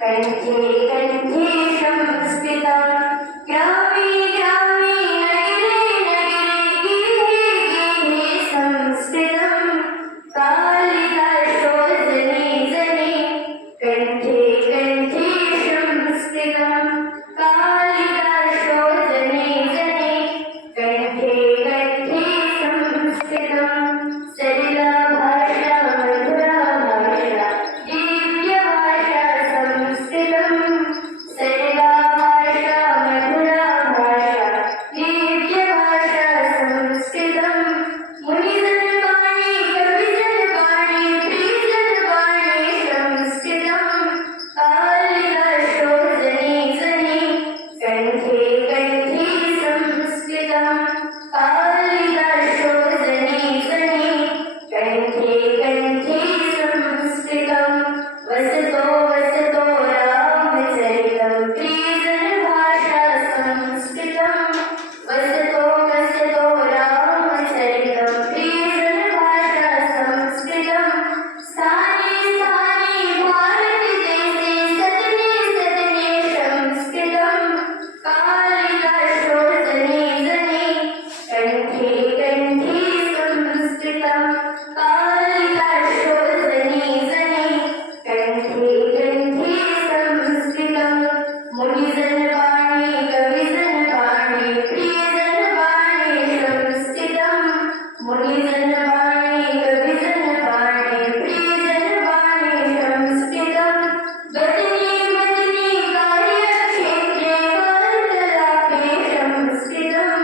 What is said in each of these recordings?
कंठे कंठे संस्कृतं ग्रामे ग्रामे नगरे नगरे गीते संस्कृतं कालिदासो जने जने कंठे कंठे संस्कृतं कालिदासो जने जने कंठे कंठे संस्कृतं सरला भाषा मधुरा भाषा दिव्य भाषा संस्कृतं सरला भाषा मधुरा भाषा दिव्य भाषा संस्कृतं मुनिजन वाणी कविजन वाणी प्रियजन वाणी संस्कृतं कालिदासो जने जने कंठे कंठे संस्कृतं कालिदासो जने जने कंठे कंठे संस्कृतं वसतो वसतो रामचरितं प्रियजन भाषा संस्कृतं वसतो वसतो रामचरितं प्रियजन भाषा संस्कृतं स्थाने स्थाने भारतदेशे सदने सदने संस्कृतं कालिदासो जने जने कंठे कंठे संस्कृतं कालिदासो जने जने कंठे कंठे संस्कृतं मुनिजन वाणी कविजन वाणी प्रियजन वाणी संस्कृतं मुनिजन वाणी कविजन वाणी प्रियजन वाणी संस्कृतं वदने वदने कार्यक्षेत्रे वार्तालापे संस्कृतं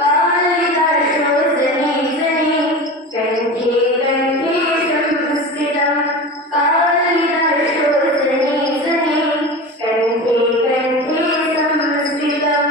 कालिदासो जने जने कंठे कंठे संस्कृतं कालिदासो जने जने कंठे कंठे संस्कृतं